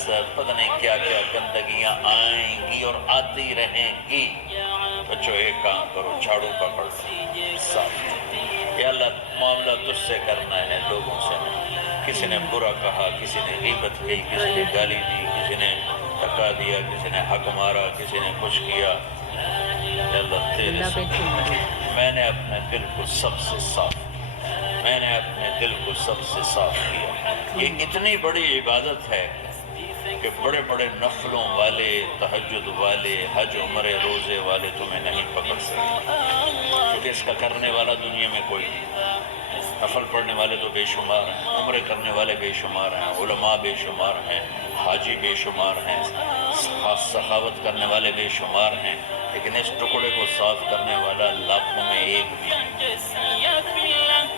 حسد پتہ نہیں کیا کیا گندگیاں آئیں گی اور آتی رہیں گی. بچوں ایک کام کرو, جھاڑو پکڑ لو, صاف. یا اللہ معاملہ تجھ سے کرنا ہے, لوگوں سے نہیں. کسی نے برا کہا, کسی نے غیبت کی, کسی نے گالی دی, کسی نے دھکا دیا, کسی نے حق مارا, کسی نے کچھ کیا. یا اللہ تیرے سے میں نے اپنے دل کو سب سے صاف کیا, میں نے اپنے دل کو سب سے صاف کیا. یہ اتنی بڑی عبادت ہے کہ بڑے بڑے نفلوں والے, تہجد والے, حج عمرے روزے والے تمہیں نہیں پکڑ سکتے, کیونکہ اس کا کرنے والا دنیا میں کوئی نہیں. نفل پڑھنے والے تو بے شمار ہیں, عمرے کرنے والے بے شمار ہیں, علماء بے شمار ہیں, حاجی بے شمار ہیں, سخاوت کرنے والے بے شمار ہیں, لیکن اس ٹکڑے کو صاف کرنے والا لاکھوں میں ایک بھی نہیں.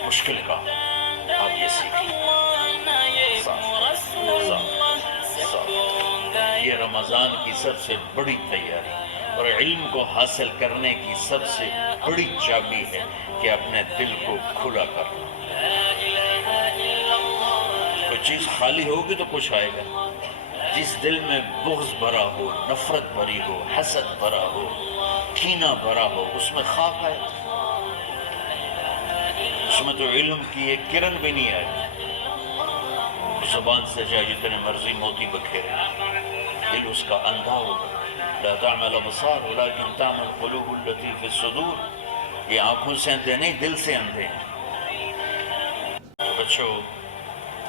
مشکل کا آپ یہ سیکھیں. یہ رمضان کی سب سے بڑی تیاری اور علم کو حاصل کرنے کی سب سے بڑی چابی ہے کہ اپنے دل کو کھلا کر لو. کوئی چیز خالی ہوگی تو کچھ آئے گا. جس دل میں بغض بھرا ہو, نفرت بھری ہو, حسد بھرا ہو, کینہ بھرا ہو, اس میں خاک آئے, اس میں تو علم کی ایک کرن بھی نہیں آئے. زبان سے چاہے جتنے مرضی موتی بکھیرے, دل اس کا اندھا ہوگا. لا تعمل ابصار ولكن تعمل القلوب التي في الصدور. یہ آنکھوں سے اندھے نہیں, دل سے اندھے ہیں. تو بچوں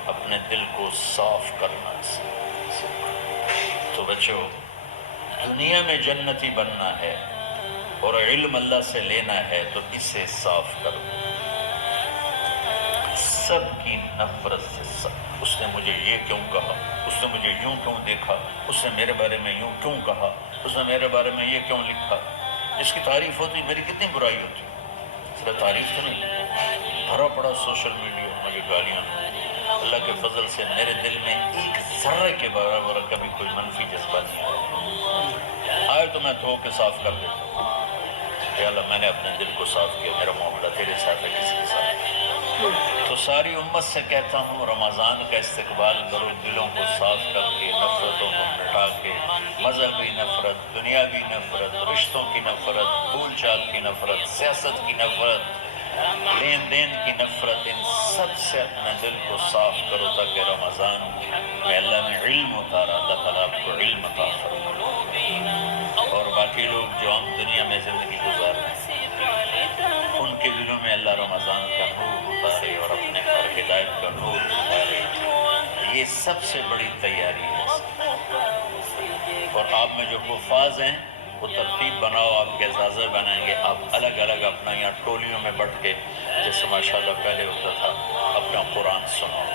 اپنے دل کو صاف کرنا سیکھو. تو بچوں دنیا میں جنتی بننا ہے اور علم اللہ سے لینا ہے تو اسے صاف کرو. سب کی نفرت سے اس نے مجھے یہ کیوں کہا, اس نے مجھے یوں کیوں دیکھا, اس نے میرے بارے میں یوں کیوں کہا, اس نے میرے بارے میں یہ کیوں لکھا. جس کی تعریف ہوتی میری کتنی برائی ہوتی. صرف تعریف تو نہیں, بھرا پڑا سوشل میڈیا مجھے گالیاں. اللہ کے فضل سے میرے دل میں ایک ذرے کے برابر کبھی کوئی منفی جذبہ نہیں آئے تو میں دھو کے صاف کر دیتا ہوں. یا اللہ میں نے اپنے دل کو صاف کیا, میرا معاملہ تیرے ساتھ ہے, کسی کے ساتھ. تو ساری امت سے کہتا ہوں رمضان کا استقبال کرو, دلوں کو صاف کر کے, نفرتوں کو مٹا کے, مذہبی نفرت, دنیاوی نفرت, رشتوں کی نفرت, بھول چال کی نفرت, سیاست کی نفرت, لین دین کی نفرت, ان سب سے اپنے دل کو صاف کرو تاکہ رمضان میں اللہ نے علم اتارا, اللہ تعالیٰ آپ کو علم عطا فرمائے. اور باقی لوگ جو ہم دنیا میں زندگی گزار رہے ہیں ان کے دلوں میں اللہ رمضان کا نور اتارے اور اپنے پر ہدایت کا نور اتارے. یہ سب سے بڑی تیاری ہے. اور آپ میں جو حفاظ ہیں وہ ترتیب بناؤ, آپ کے اعزازہ بنائیں گے. آپ الگ الگ اپنا یہاں ٹولیوں میں بٹ کے, جیسے ماشاءاللہ پہلے ہوتا تھا, اپنا قرآن سناؤ.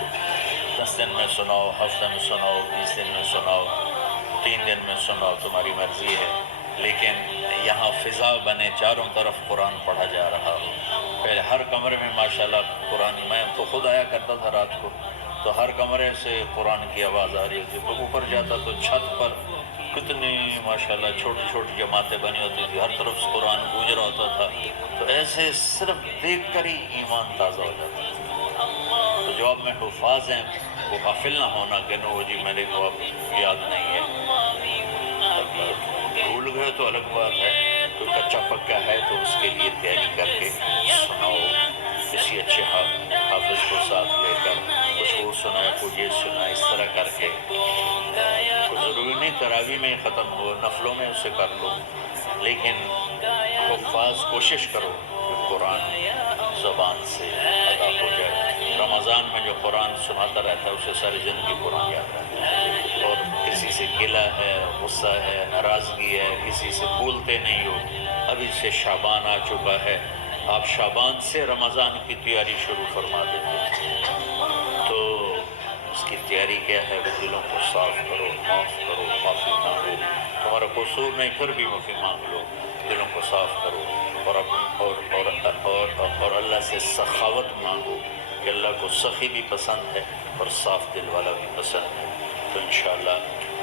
10 دن میں سناؤ, ہفتہ میں سناؤ, 20 دن میں سناؤ, 3 دن میں سناؤ, تمہاری مرضی ہے. لیکن یہاں فضا بنے, چاروں طرف قرآن پڑھا جا رہا ہو. پہلے ہر کمرے میں ماشاءاللہ قرآن, میں تو خود آیا کرتا تھا رات کو, تو ہر کمرے سے قرآن کی آواز آ رہی ہوتی. تو اوپر جاتا تو چھت پر کتنی ماشاءاللہ چھوٹی چھوٹی جماعتیں بنی ہوتی تھی, ہر طرف سے قرآن گونج رہا ہوتا تھا. تو ایسے صرف دیکھ کر ہی ایمان تازہ ہو جاتا تھا. تو جو آپ میں حفاظ ہیں وہ غافل نہ ہونا کہ نو جی میرے کو اب یاد نہیں ہے. بھول گئے تو الگ بات ہے, کوئی کچا پکا ہے تو اس کے لیے تیاری کر کے سناؤ. کسی اچھے حافظ کو ساتھ لے کر کچھ وہ سنایا, کچھ یہ سنا, اس طرح کر کے. ضروری نہیں تراویح میں ختم ہو, نفلوں میں اسے کر لو, لیکن حفاظ کوشش کرو کہ قرآن زبان سے ادا ہو جائے. رمضان میں جو قرآن سناتا رہتا ہے اسے ساری زندگی قرآن یاد رہتا ہے. اور کسی سے گلہ ہے, غصہ ہے, ناراضگی ہے, کسی سے بھولتے نہیں ہو. ابھی سے شعبان آ چکا ہے, آپ شعبان سے رمضان کی تیاری شروع فرما دیتے. تو اس کی تیاری کیا ہے, وہ دلوں کو صاف کرو, معاف کرو, معافی مانگو. تمہارا قصور نہیں پھر بھی معافی مانگ لو, دلوں کو صاف کرو. اور اللہ سے سخاوت مانگو کہ اللہ کو سخی بھی پسند ہے اور صاف دل والا بھی پسند ہے. تو انشاءاللہ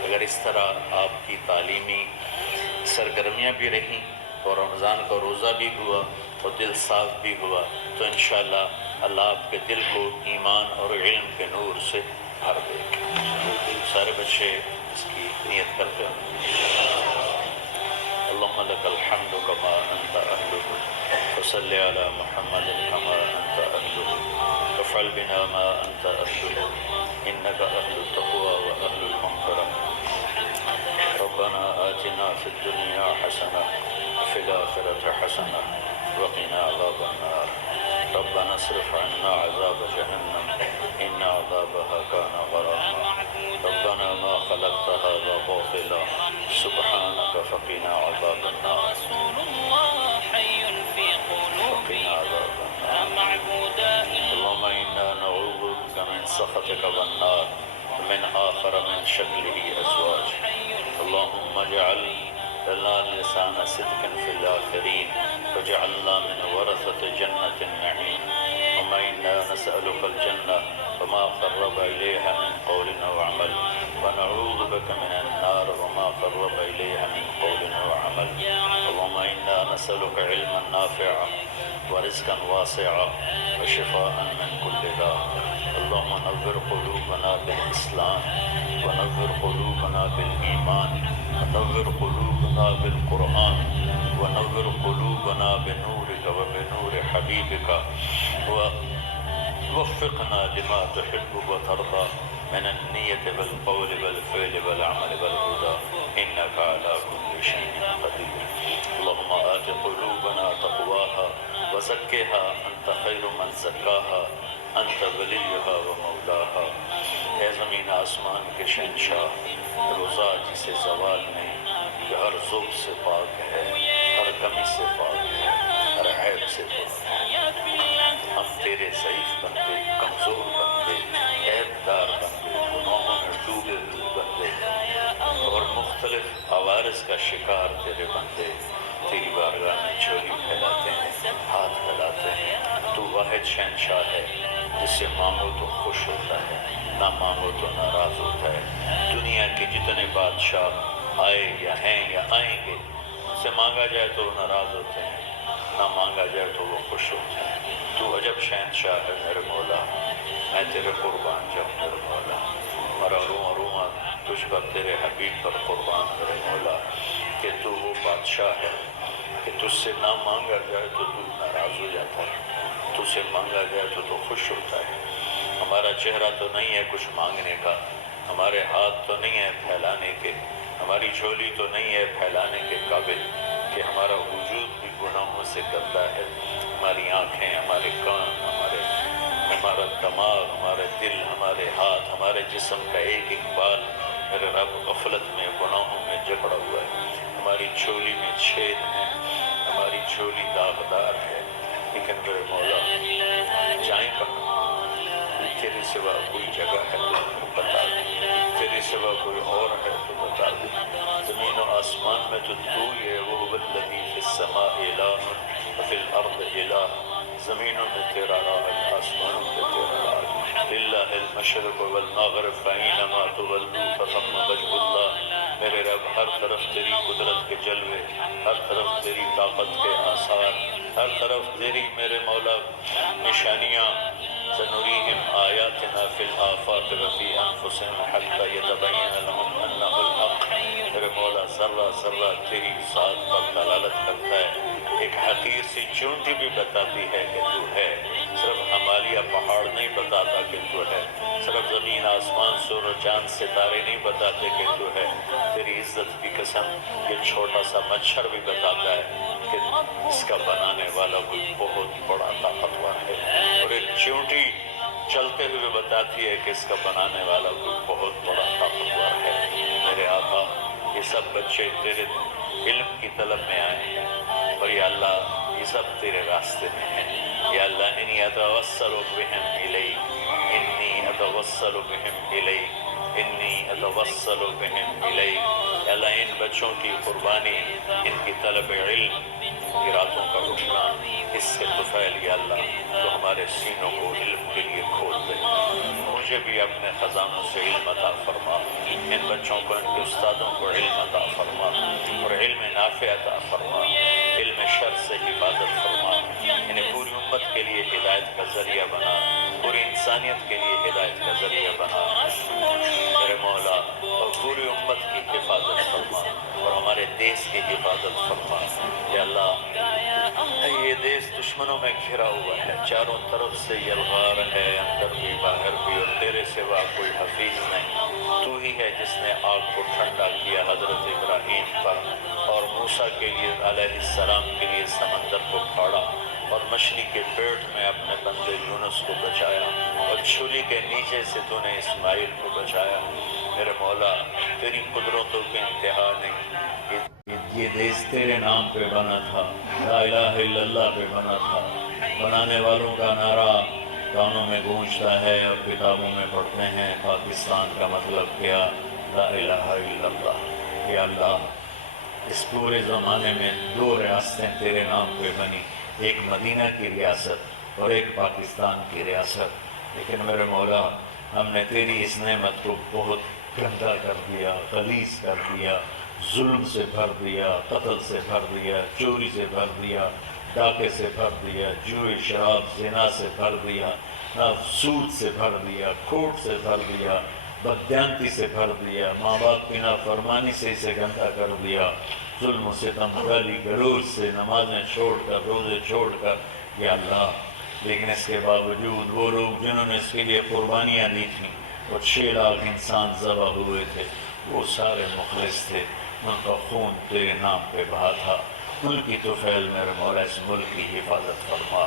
اگر اس طرح آپ کی تعلیمی سرگرمیاں بھی رہیں اور رمضان کا روزہ بھی ہوا اور دل صاف بھی ہوا, تو انشاءاللہ اللہ آپ کے دل کو ایمان اور علم کے نور سے بھر دے. سارے بچے اس کی نیت کرتے ہیں. اللهم لك الحمد كما أنت أهله وصل على محمد كما أنت أهله وافعل بنا ما أنت أهله إنك أهل التقوى وأهل المغفرة. ربنا آتنا في الدنيا حسنة وفي الآخرة حسنة وقنا عذاب النار. ربنا اصرف عنا عذاب جهنم إن عذابها كان غراما. ربنا ما خلقت هذا باطلا سبحانك فقنا عذاب النار. وقنا عذاب النار. اللهم إنا نعوذ بك من سخطك والنار ومن آخر من شكله أزواج. اللهم اجعل لنا لسان صدق في الآخرين واجعلنا من ورثة جنة النعيم. اللهم إنا نسألك الجنة وما قرب إليها من قول أو عمل ونعوذ بك من النار وما قرب إليها من قول أو عمل. اللهم إنا نسألك علما نافعا ورزقا واسعا وشفاء من كل داء. اللهم نور قلوبنا بالإسلام ونور قلوبنا بالإيمان ونور قلوبنا بالقرآن ونور قلوبنا بنورك وبنور حبيبك ووفقنا لما تحب وترضى من النية والقول والفعل والعمل والهدى إنك على كل شيء قدير. اللهم آت قلوبنا تقواها وزكها أنت خير من زكاها أنت وليها ومولاها. اے زمین آسمان کے شہنشاہ، روزہ جسے زوال نہیں، کہ ہر ذوق سے پاک ہے، ہر کمی سے پاک ہے، ہر عیب سے پاک ہے. ہم تیرے ضعیف بندے، کمزور بندے، عیب دار بندے، گناہوں میں ڈوبے ہوئے بندے اور مختلف عوارض کا شکار تیرے بندے تیری بارگاہ میں جھولی پھیلاتے ہیں، ہاتھ پھیلاتے ہیں. تو واحد شہنشاہ ہے جس سے مانگو تو خوش ہوتا ہے، نہ مانگو تو ناراض ہوتا ہے. دنیا کے جتنے بادشاہ آئے یا ہیں یا آئیں گے، ان سے مانگا جائے تو وہ ناراض ہوتے ہیں، نہ مانگا جائے تو وہ خوش ہوتے ہیں. تو عجب شہنشاہ ہے میرے مولا، میں تیرے قربان جاؤں میرے مولا. میرا روح روح تجھ پر تیرے حبیب پر قربان میرے مولا، کہ تو وہ بادشاہ ہے کہ تجھ سے نہ مانگا جائے تو تو ناراض ہو جاتا ہے، تجھ سے مانگا جائے تو تو خوش ہوتا ہے. ہمارا چہرہ تو نہیں ہے کچھ مانگنے کا، ہمارے ہاتھ تو نہیں ہے پھیلانے کے، ہماری جھولی تو نہیں ہے پھیلانے کے قابل، کہ ہمارا وجود بھی گناہوں سے گندا ہے. ہماری آنکھیں، ہمارے کان، ہمارا دماغ، ہمارے دل، ہمارے ہاتھ، ہمارے جسم کا ایک ایک بال میرے رب غفلت میں گناہوں میں جکڑا ہوا ہے. ہماری جھولی میں چھید ہیں، ہماری جھولی داغدار ہے. لیکن میرے مولا جائیں کہاں؟ تیرے سوا کوئی جگہ ہے تو بتا دے، تیرے سوا کوئی اور ہے تو بتا دے. زمین و آسمان میں تو ہی ہے. وہ الذی فی السماء الہ وفی الارض الہ. زمینوں میں تیرا راج، آسمانوں میں تیرا راج. للہ المشرق والمغرب فاینما تولوا فثم وجہ اللہ. میرے رب ہر طرف تیری قدرت کے جلوے، ہر طرف تیری طاقت کے آثار، ہر طرف تیری میرے مولا نشانیاں. سنریہم آیاتنا فی الآفاق وفی انفسہم حتی یتبین لہم انہ الحق. میرے مولا ذرہ ذرہ تیری ذات پر دلالت کرتا ہے. ایک حقیر سی چونٹی بھی بتاتی ہے کہ تو ہے. صرف ہمالیہ پہاڑ نہیں بتاتا کہ تو ہے، صرف زمین آسمان سور و چاند ستارے نہیں بتاتے کہ تو ہے. تیری عزت کی قسم یہ چھوٹا سا مچھر بھی بتاتا ہے کہ اس کا بنانے والا کوئی بہت بڑا طاقتور ہے. اور ایک چونٹی چلتے ہوئے بتاتی ہے کہ اس کا بنانے والا کوئی بہت بڑا طاقتور ہے. میرے آقا یہ سب بچے تیرے علم کی طلب میں آئے ہیں، اور یا اللہ یہ سب تیرے راستے میں ہیں. یا اللہ انی اتوسل بہم الیک، انی اتوسل بہم الیک، انی اتوسل بہم الیک. یا اللہ ان بچوں کی قربانی، ان کی طلب علم، ان کی راتوں کا اٹھنا، اس سے طفیل یا اللہ تو ہمارے سینوں کو علم کے لیے کھول دے. مجھے بھی اپنے خزانوں سے علم عطا فرما، ان بچوں کو، ان کے استادوں کو علم عطا فرما، اور علم نافع عطا فرما. علم شر سے حفاظت فرما. انہیں پوری امت کے لیے ہدایت کا ذریعہ بنا، پوری انسانیت کے لیے ہدایت کا ذریعہ بنا. میرے مولا دیس کی حفاظت فرما یا اللہ یہ دیس دشمنوں میں گھرا ہوا ہے چاروں طرف سے یلغار ہے اندر بھی باہر بھی اور تیرے سوا کوئی حفیظ نہیں تو ہی ہے جس نے آگ کو ٹھنڈا کیا حضرت ابراہیم پر اور موسیٰ کے لیے علیہ السلام کے لیے سمندر کو پھاڑا اور مچھلی کے پیٹ میں اپنے بندے یونس کو بچایا اور چھری کے نیچے سے تو نے اسماعیل کو بچایا میرے مولا تیری قدرتوں کے انتہا نہیں یہ دیس تیرے نام پہ بنا تھا لا الہ الا اللہ پہ بنا تھا بنانے والوں کا نعرہ کانوں میں گونجتا ہے اور کتابوں میں پڑھتے ہیں پاکستان کا مطلب کیا لا الہ الا اللہ یا اللہ اس پورے زمانے میں 2 ریاستیں تیرے نام پہ بنی ایک مدینہ کی ریاست اور ایک پاکستان کی ریاست لیکن میرے مولا ہم نے تیری اس نعمت کو بہت گندا کر دیا غلیظ کر دیا ظلم سے بھر دیا قتل سے بھر دیا چوری سے بھر دیا ڈاکے سے بھر دیا جوئے شراب زنا سے بھر دیا سود سے بھر دیا کھوٹ سے بھر دیا بددیانتی سے بھر دیا ماں باپ کی نافرمانی سے اسے گندا کر دیا ظلم و ستم گالی گلوچ سے نمازیں چھوڑ کر روزے چھوڑ کر یا اللہ لیکن اس کے باوجود وہ لوگ جنہوں نے اس کے لیے قربانیاں دی تھیں اور 6 لاکھ انسان ذبح ہوئے تھے وہ سارے مخلص تھے ان کا خون تیرے نام پہ بہا تھا ان کی طفیل میرے مولا اس ملک کی حفاظت فرما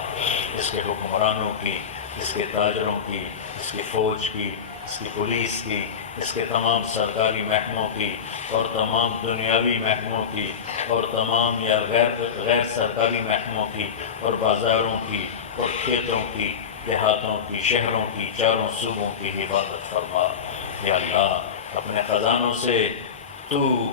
اس کے حکمرانوں کی اس کے تاجروں کی اس کی فوج کی اس کی پولیس کی اس کے تمام سرکاری محکموں کی اور تمام دنیاوی محکموں کی اور تمام یا غیر سرکاری محکموں کی اور بازاروں کی اور کھیتوں کی دیہاتوں کی شہروں کی چاروں صوبوں کی حفاظت فرما یا اللہ اپنے خزانوں سے تو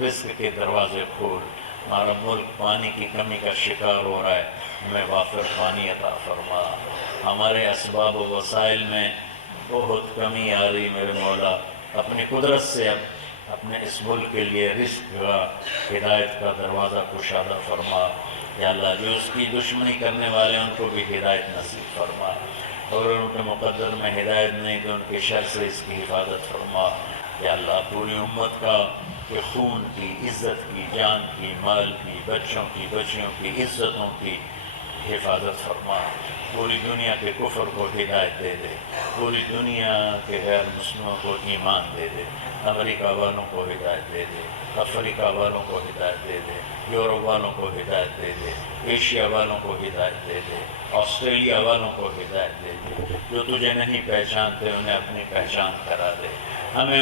رزق کے دروازے کھول ہمارا ملک پانی کی کمی کا شکار ہو رہا ہے ہمیں وافر پانی عطا فرما ہمارے اسباب و وسائل میں بہت کمی آ رہی میرے مولا اپنی قدرت سے اپنے اس ملک کے لیے رزق کا ہدایت کا دروازہ کشادہ فرما یا اللہ جو اس کی دشمنی کرنے والے ان کو بھی ہدایت نصیب فرما اور ان کے مقدر میں ہدایت نہیں تو ان کے شر سے اس کی حفاظت فرما یا اللہ پوری امت کا کہ خون کی عزت کی جان کی مال کی بچوں کی بچیوں کی عزتوں کی حفاظت فرما پوری دنیا کے کفر کو ہدایت دے دے پوری دنیا کے غیر مسلموں کو ایمان دے دے امریکہ والوں کو ہدایت دے دے افریقہ والوں کو ہدایت دے دے یورپ والوں کو ہدایت دے دے ایشیا والوں کو ہدایت دے دے آسٹریلیا والوں کو ہدایت دے دے جو تجھے نہیں پہچانتے انہیں اپنی پہچان کرا دے ہمیں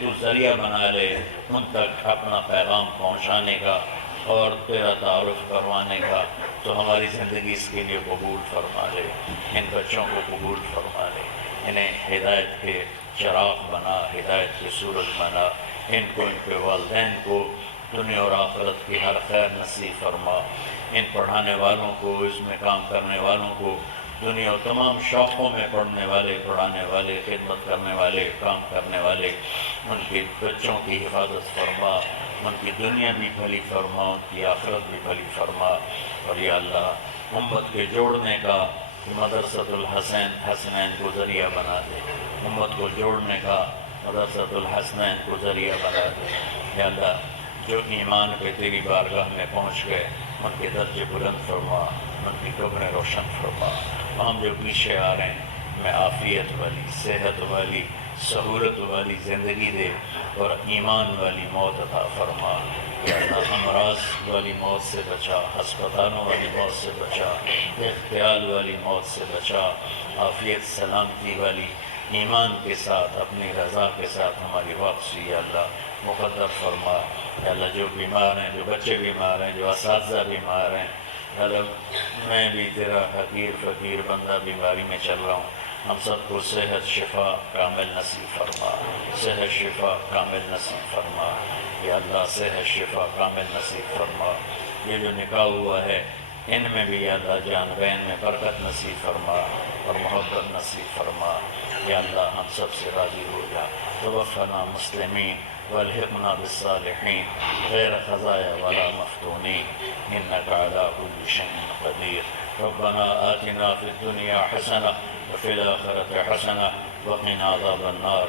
تو ذریعہ بنا لے ان تک اپنا پیغام پہنچانے کا اور تیرا تعارف کروانے کا تو ہماری زندگی اس کے لیے قبول فرما لے ان بچوں کو قبول فرما لے انہیں ہدایت کے چراغ بنا ہدایت کے سورج بنا ان کے والدین کو دنیا اور آخرت کی ہر خیر نصیب فرما ان پڑھانے والوں کو اس میں کام کرنے والوں کو دنیا اور تمام شوقوں میں پڑھنے والے پڑھانے والے خدمت کرنے والے کام کرنے والے ان کے بچوں کی حفاظت فرما ان کی دنیا بھی بھلی فرما ان کی آخرت بھی بھلی فرما اور یا اللہ امت کے جوڑنے کا مدرسۃ الحسنین کو ذریعہ بنا دے امت کو جوڑنے کا مدرسۃ الحسنین کو ذریعہ بنا دے یا اللہ جو ایمان پہ تیری بارگاہ میں پہنچ گئے ان کے درجے بلند فرما ان کی قبریں روشن فرما ہم جو پیچھے آ رہے ہیں میں عافیت والی صحت والی سہولت والی زندگی دے اور ایمان والی موت عطا فرما یا اللہ امراض والی موت سے بچا ہسپتالوں والی موت سے بچا اغتیال والی موت سے بچا عافیت سلامتی والی ایمان کے ساتھ اپنی رضا کے ساتھ ہماری واپسی یا اللہ مقدر فرما یا اللہ جو بیمار ہیں جو بچے بیمار ہیں جو اساتذہ بیمار ہیں یا اللہ میں بھی تیرا حقیر فقیر بندہ بیماری میں چل رہا ہوں ہم سب کو صحت شفا کامل نصیب فرما صحت شفا کامل نصیب فرما یا اللہ صحت شفا کامل نصیب فرما یہ جو نکاح ہوا ہے ان میں بھی یا اللہ جان بین میں برکت نصیب فرما اور محبت نصیب فرما یا اللہ ہم سب سے راضی ہو جا توفنا مسلمین والحقنا بالصالحین غیر خزایا ولا مفتونین انک علی کل شیء قدیر ربنا آتنا فی الدنیا حسنہ وفی الآخرة حسنہ وقنا عذاب النار